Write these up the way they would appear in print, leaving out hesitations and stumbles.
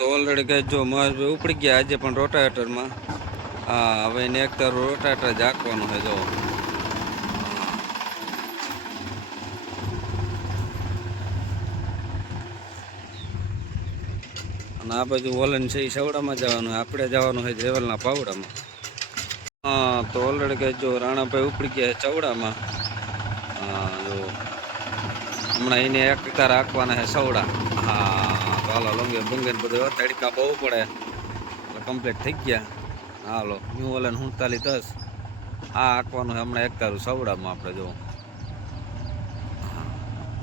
તો ઓલરેડી કઈ જો મહેશભાઈ ઉપડી ગયા આજે પણ રોટાવેટરમાં. હા, હવે એને એક તારું રોટાવેટર ઝાંકવાનું છે જો. અને આ બાજુ વોલન છે એ સવડામાં જવાનું, આપણે જવાનું હોય રેવલના પાવડામાં. હા, તો ઓલરેડી કઈ જો રાણાભાઈ ઉપડી ગયા ચવડામાં. હા જો હમણાં એને એક તાર રાખવાના છે સવડા. હા તો હાલો લંગે બંગે બધું તડકા બહુ પડે એટલે કમ્પ્લીટ થઈ ગયા. હાલો ન્યુ વોલન 4710 આ આંકવાનું છે હમણાં એક તારું સવડામાં આપણે જો.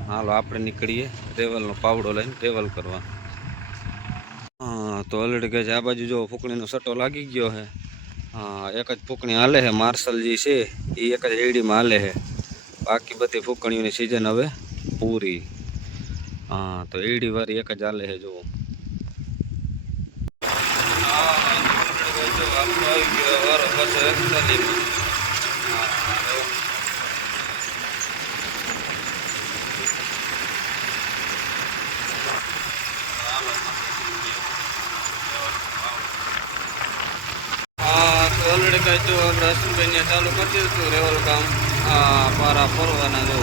હાલો આપણે નીકળીએ રેવલનો પાવડો લઈને રેવલ કરવા. હા તો ઓલરેડી કહે છે આ બાજુ જો ફૂકણીનો સટ્ટો લાગી ગયો છે. હા એક જ ફૂકણી હાલે છે, માર્શલજી છે એ એક જ એડીમાં હાલે છે. બાકી બધી ફૂકણીઓની સિઝન હવે પૂરી. હા તો એડી વાળી એક જ હાલે છે જુઓ. ઓલરેડી કઈ જો આપણે હસુભાઈને ચાલુ કરી દીધું હતું રેવલ કામ. પારા ફરવાના જો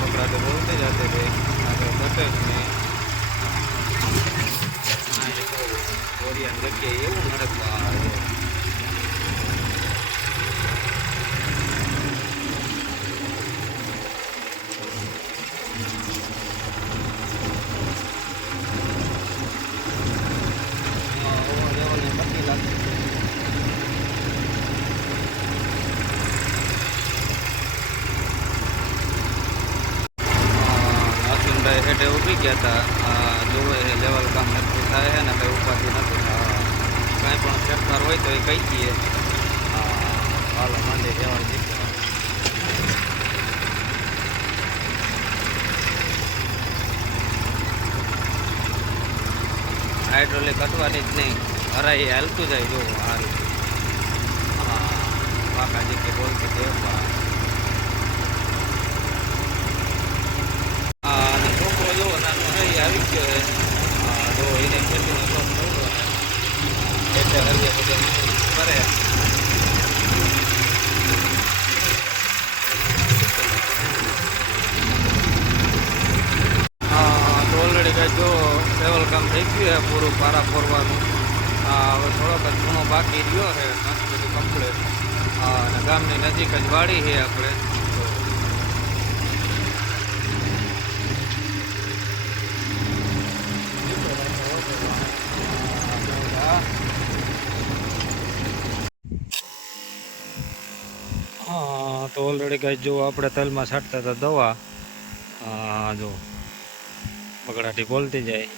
પકડા તો બોલતે જાતે ભાઈ આગળ ઘટે જ નહીં. જગ્યાએ એવું નડકવા હેઠે ઉભી ગયા હતા. જોવે લેવલ કામ નક્કી થાય છે ને કંઈ ઉપાધિ નથી. કાંઈ પણ ફેરફાર હોય તો એ કહી દઈએ. હાલો માંડી લેવલ શીખવા. હાઇડ્રોલિક કટવાની જ નહીં, હરાઈ હાલતું જાય જોવું સારું. કાકાજી કે બોલતી દેવા અને છોકરો જોવો નાનો હરી આવી ગયો છે. જો એને ખેતીનો શોખ થયો એટલે હરીએ બધું કરે. તો ઓલરેડી કાંઈ જો લેવલ કામ થઈ ગયું છે પૂરું પારા ફોરવાનું. હવે થોડોક જ ઘણો બાકી રહ્યો છે, બાકી બધું કમ્પ્લીટ. અને ગામની નજીક જ વાડી છે આપણે. તો ઓલરેડી કાંઈ જો આપણે તલમાં છાંટતા હતા દવા. જો બગડાટી બોલતી જાય.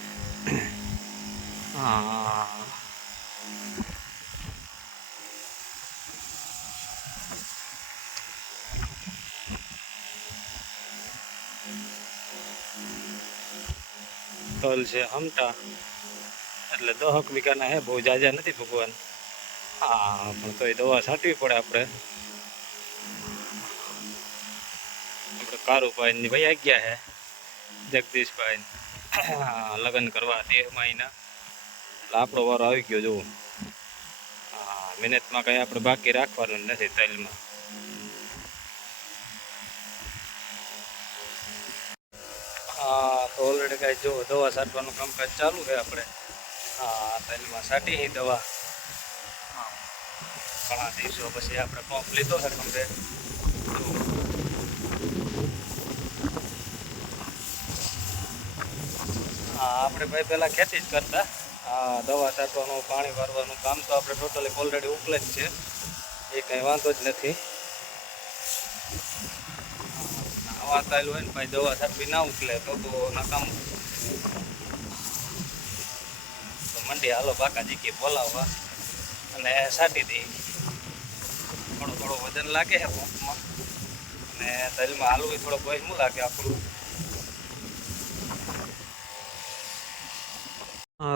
તલ છે હમટા એટલે 10 વીઘાના હે, બહુ જાજા નથી ભગવાન. પણ તો એ દવા છાંટવી પડે આપણે. કારુભાઈ ની ભાઈ આ ગયા છે જગદીશભાઈ લગ્ન કરવા 10 મહિના એટલે આપણો વારો આવી ગયો જુઓ. મહેનતમાં કંઈ આપણે બાકી રાખવાનું નથી તલમાં. તો ઓલરેડી કાંઈ જો દવા છાંટવાનું કામકાજ ચાલુ છે આપણે. તલમાં છાંટી દવા. ઘણા દિવસો પછી આપણે પંપ લીધો છે કમ્પ્લેટ. આપણે ભાઈ પહેલાં ખેતી જ કરતા. દવા છાંટવાનું પાણી વારવાનું કામ તો આપણે ટોટલી ઓલરેડી ઉકલે જ છે, એ કંઈ વાંધો જ નથી. આવા તાલ હોય ને ભાઈ દવા છાંટવી ના ઉકલે તો નકામ. તો મંડી હાલો બાકાજી કે બોલાવવા અને છાંટી દઈ. થોડો વજન લાગે છે પંપમાં અને તલમાં હાલવું થોડો વહેમું લાગે આપણું.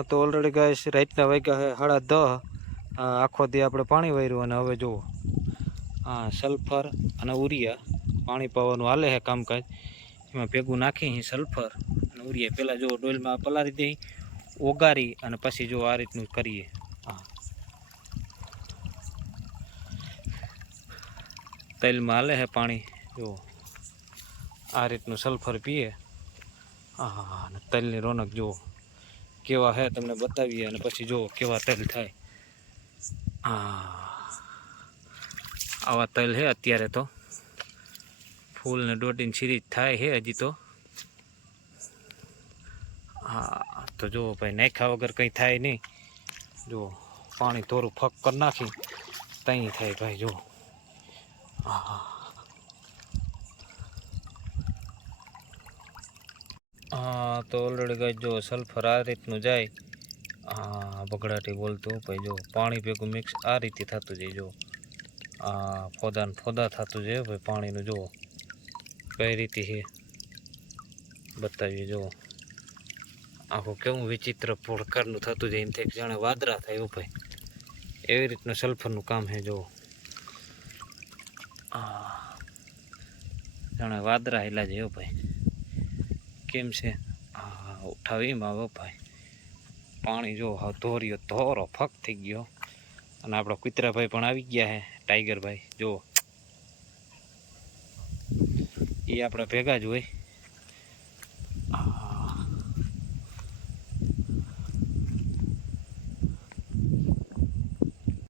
તો ઓલરેડી ગાય રાતના વાગ્યા છે 10:30. આખો દી આપણે પાણી વાર્યું અને હવે જુઓ સલ્ફર અને ઉરિયા પાણી પાવાનું હાલે છે કામકાજ. એમાં ભેગું નાખી સલ્ફર અને ઉરિયા પહેલાં જો ડોલમાં પલાળી દઈ, ઓગારી અને પછી જો આ રીતનું કરીએ. હા, તલમાં હાલે છે પાણી. જો આ રીતનું સલ્ફર પીએ. હા, અને તલની રોનક જુઓ કેવા હે તમને બતાવીએ અને પછી જુઓ કેવા તલ થાય. હા, આવા તલ હે અત્યારે તો. ફૂલ ને દોડીને સિરીજ થાય છે હજી તો. હા, તો જુઓ ભાઈ, નાખ્યા વગર કંઈ થાય નહીં. જુઓ પાણી થોડું ફક કરી નાખી તઈ થાય ભાઈ. જુઓ હા, હા, તો ઓલરેડી ગાય જો સલ્ફર આ રીતનું જાય. હા, બગડાટી બોલતું ભાઈ. જો પાણી ભેગું મિક્સ આ રીતે થતું જાય. જો આ ફોદા ને ફોદા થતું જાય ભાઈ પાણીનું. જુઓ કઈ રીતે છે બતાવીએ. જુઓ આખું કેવું વિચિત્ર પ્રકારનું થતું જાય, એમ થાય જાણે વાદળા થાય એવું ભાઈ. એવી રીતનું સલ્ફરનું કામ છે. જુઓ જાણે વાદળા હેલા જાય ભાઈ. કેમ છે? હા, ઉઠાવીમાં આવે ભાઈ. પાણી જો હા ધોર્યો ધોરો ફક થઈ ગયો. અને આપણા કુતરાભાઈ પણ આવી ગયા છે, ટાઈગરભાઈ. જુઓ એ આપણા ભેગા જ હોય.